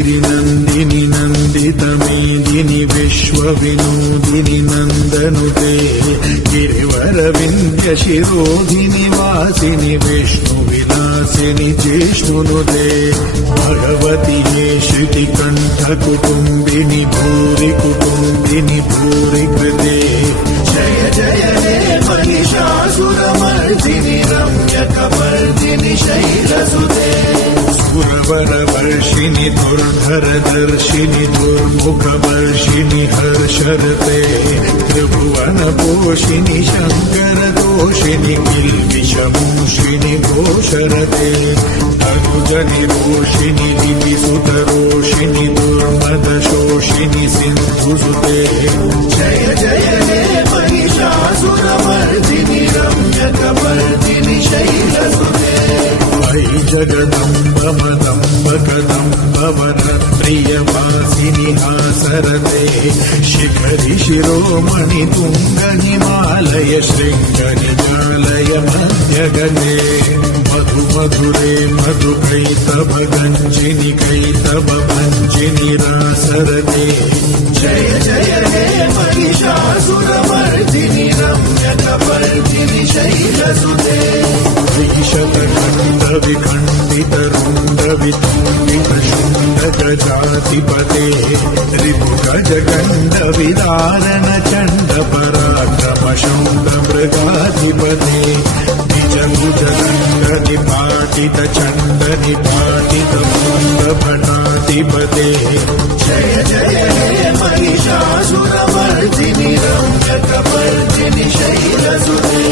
गिरिनन्दिनि नन्दितमेदिनि विश्वविनोदिनि नन्दनुते गिरिवरविन्द्यशिरोधिनि वासिनि विष्णुविलासिनि जिष्णुनुते भगवति ये श्रुतिकण्ठकुटुम्बिनि भूरि कुटुम्बिनि भूरि कृते जय जय हे महिषासुरमर्दिनि रम्यकपर्दिनि शैलसुते सुरवरवर्षिणि दुर्धरदर्शिनि दुर्मुखवर्षिणि हर्षरते त्रिभुवनपोषिणि शङ्करदोषिणि किल्बिषमूषिणि घोषरते अनुजनिरोषिणि लिपिसुतरोषिणि दुर्मदशोषिणि सिन्धुसुते जय जय हे महिषासुरमर्दिनि रम्यकपर्दिनि शैलसुते अयि जगदम्ब मदम्ब कदम्ब वरप्रियवासिनि हासरते शिखरि शिरोमणि तुङ्ग हिमालय शृङ्गनिजालय मध्यगते मधु मधुरे मधु कैतव गञ्जिनि कैतव भञ्जिनि रासरते जय जय हे महिषासुरमर्दिनि रम्यकपर्दिनि शैलसुते शतखण्ड विखण्डित रुण्ड वितुण्डित शुण्ड गजाधिपते रिपुगज गण्ड विदारण चण्ड पराक्रम शौण्ड मृगाधिपते निजभुज रङ्ग निपाटित चण्ड निपाटित मुण्ड भटाधिपते जय जय हे महिषासुरमर्दिनि रम्यकपर्दिनि शैलसुते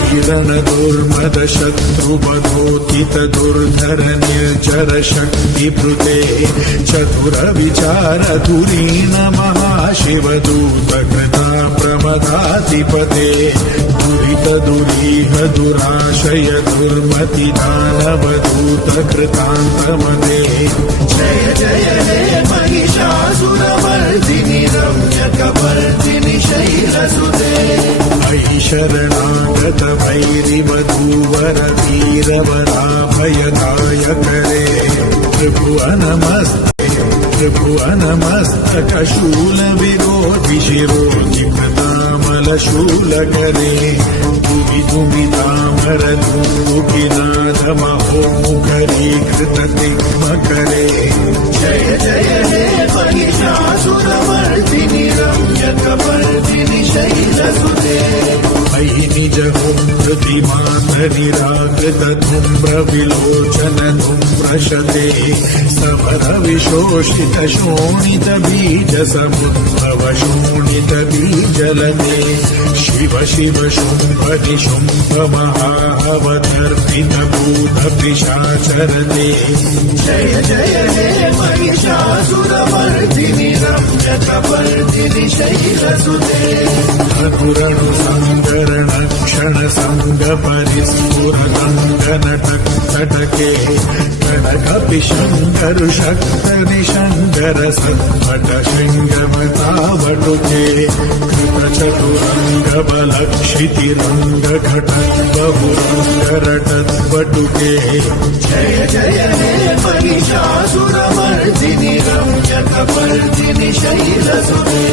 दुर्मद शत्रुवधोतित दुर्धर निर्जर शक्तिभृते चतुर विचार धुरीण महाशिवदूत कृता प्रमदाधिपते दुरित दुरीह दुराशय दुर्मति दानवदूत कृतान्तमते जय जय हे महिषासुरमर्दिनि रम्यकपर्दिनि शैलसुते अयि शरणागत भैरिवधूवर वीरवराभयदायकरे त्रिभुवनमस्तकशूल विरोधिशिरोधि कृतामलशूलकरे दुमि दुमि तामर दुन्दुभिनाद महोमुखरीकृत तिग्मकरे जय जय हे महिषासुरमर्दिनि रम्यकपर्दिनि शैलसुते अयि निज हुंकृति मातरिराकृत धूम्र विलोचन धूम्रशते समर विशोषित शोणित बीज समुद्भव शोणित बीजलते शिव शिव शुंभ निशुंभ महावतर्पित भूत पिशाचरते जय जय हे महिषासुरमर्दिनि रम्यकपर्दिनि शैलसुते धनुरणु संगरण क्षण संग परिस्फुर गंगन टके कनक पिशंकर शक्त निशंकर सत्पट शृंगमतावटुके कृत चतुरंग बलक्षितिरंग घटक बहुरंग रटत्वटुके जय जय हे महिषासुरमर्दिनि रम्यकपर्दिनि शैलसुते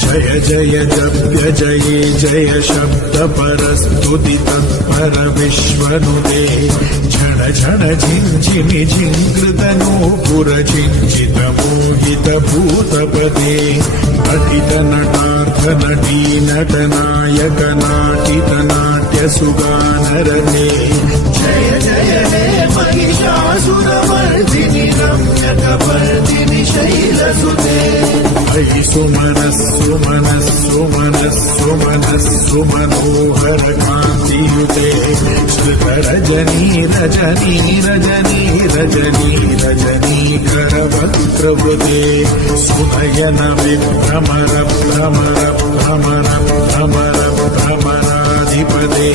जय जय जप्य जये जय शब्द परस्तुति तत्पर विश्वनुदे झण झण झिञ्झिमि झिङ्कृतनूपुर झिञ्झित मोहित भूतपदे नटित नटार्थ नटी नटनायक नाटित नाट्य सुगानरते जय जय हे महिषासुरमर्दिनि रम्यकपर्दिनि शैलसुते अयि सुमनः सुमनः सुमनः सुमनः सुमनोहर कान्तियुते श्रुत रजनी रजनी रजनी रजनी रजनीकरवक्त्रवृते सुनयन विभ्रमर भ्रमर भ्रमर भ्रमर भ्रमराधिपते